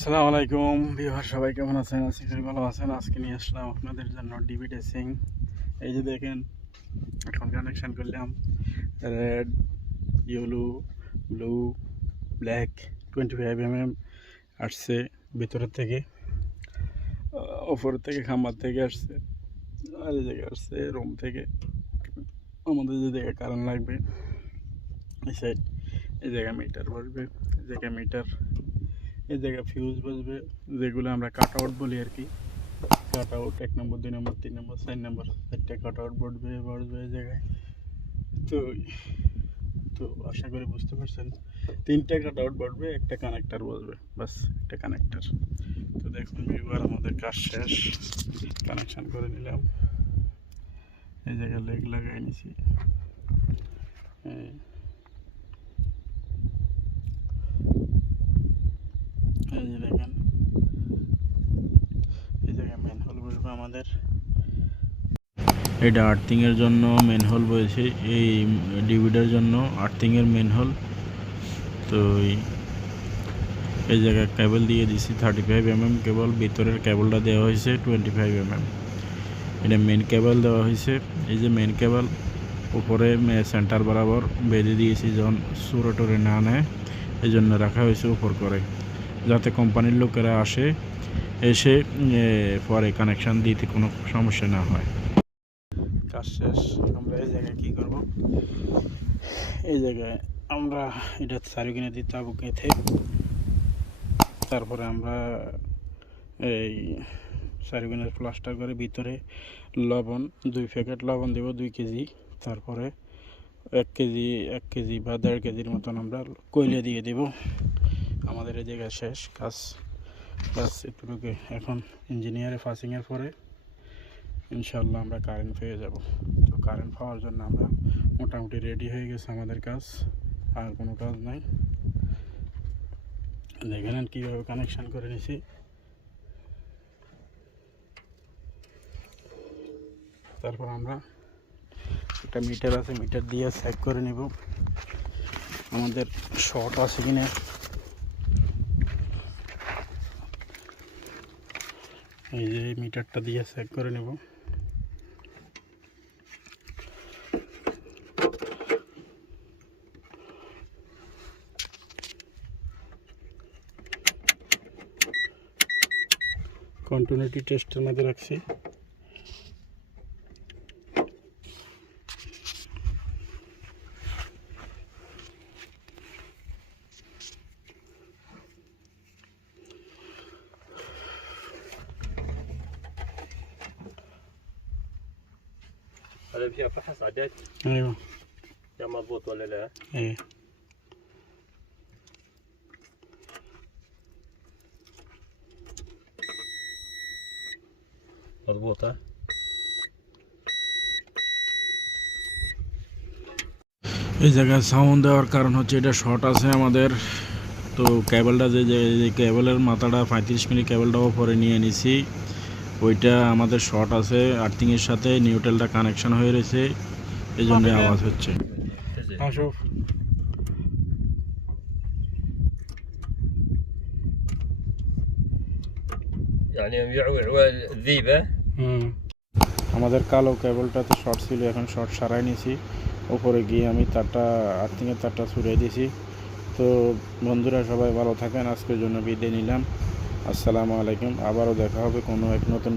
আসসালামু আলাইকুম ভিউয়ার, সবাই কেমন আছেন? আশা করি ভালো আছেন। আজকে নিয়ে আসলাম আপনাদের জন্য ডিবি ড্রেসিং। এই যে দেখেন, এখন কানেকশন করলাম red, yellow, blue, black 25 mm আসছে ভিতরের থেকে, ওপরের থেকে খাম্বার থেকে আসছে, আর এই জায়গায় আসছে রুম থেকে। আমাদের যে জায়গায় কারেন্ট লাগবে এই সাইড, এই জায়গায় মিটার বসবে, এই জায়গায় মিটার, এই জায়গায় ফিউজ বসবে, যেগুলো আমরা কাট আউট বলি আর কি। কাট আউট 1 নম্বর, 2 নম্বর, 3 নম্বর, 4 নম্বর, 4টা কাট আউট বসবে এই জায়গায়। তো তো আশা করি বুঝতে পারছেন, 3টা কাট আউট বসবে, একটা কানেক্টার বসবে, বাস একটা কানেক্টার। তো দেখুন ভিউয়ার, আমাদের কাজ শেষ, কানেকশান করে নিলাম। এই জায়গায় লেগ লাগাই নিছি। এই যে দেখেন, এই জায়গায় মেন হোল বসবে আমাদের। এটা আর্থিংয়ের জন্য মেন হোল বসেছে, এই ডিভিডের জন্য আর্থিংয়ের মেন হোল। তো এই জায়গায় কেবল দিয়ে দিছি 35 mm কেবল, ভিতরের কেবলটা দেওয়া হয়েছে 25 mm। এটা মেন কেবল দেওয়া হয়েছে। এই যে মেন কেবল উপরে সেন্টার বরাবর বেঁধে দিয়েছি, যখন সুরে টুরে না নেয় এই জন্য রাখা হয়েছে উপর করে, যাতে কোম্পানির লোকেরা এসে পরে কানেকশান দিতে কোনো সমস্যা না হয়। কাজ শেষ। আমরা এই জায়গায় কী করব, এই জায়গায় আমরা এটা চারি কিনে দিই তাবু গেঁথে, তারপরে আমরা এই চারিগুণের প্লাস্টার করে ভিতরে লবণ 2 প্যাকেট লবণ দেব, 2 কেজি। তারপরে 1 কেজি বা 1.5 কেজির মতন আমরা কয়লা দিয়ে দেব। আমাদের এই জায়গায় শেষ কাজ, বাস এটুকুকে। এখন ইঞ্জিনিয়ারে পাসিংয়ের পরে ইনশাল্লাহ আমরা কারেন্ট পেয়ে যাব। তো কারেন্ট পাওয়ার জন্য আমরা মোটামুটি রেডি হয়ে গেছে আমাদের কাজ, আর কোনো কাজ নাই। দেখে নেন কীভাবে কানেকশান করে নিছি। তারপর আমরা একটা মিটার আছে, মিটার দিয়ে চেক করে নেব আমাদের শর্ট আছে কিনা। এই যে মিটারটা দিয়ে চেক করে নেব। কন্টিনিউটি টেস্টের মধ্যে রাখছি। هذا فيها فحص عداد؟ ايوه. يا مضبوط ولا لا؟ ايه. مضبوط ها؟ এই জায়গায় সাউন্ড দেওয়ার কারণ হচ্ছে এটা শর্ট আছে আমাদের। তো কেবলটা যে কেবলের মাথাটা 35 মিলি কেবলটাও পরে নিয়ে নিছি, ওইটা আমাদের শর্ট আছে, আর্থিংয়ের সাথে নিউট্রালটা কানেকশন হয়ে রয়েছে, এই জন্য আওয়াজ হচ্ছে। يعني يعوي الذيبة. আমাদের কালো কেবলটাতে শর্ট ছিল, এখন শর্ট সারাই নিয়েছি। উপরে গিয়ে আমি তারটা আর্থিংয়ের তারটা ছুড়ে দিয়েছি। তো বন্ধুরা, সবাই ভালো থাকেন, আজকের জন্য বিদায় নিলাম। আসসালামু আলাইকুম। আবারও দেখা হবে কোনো এক নতুন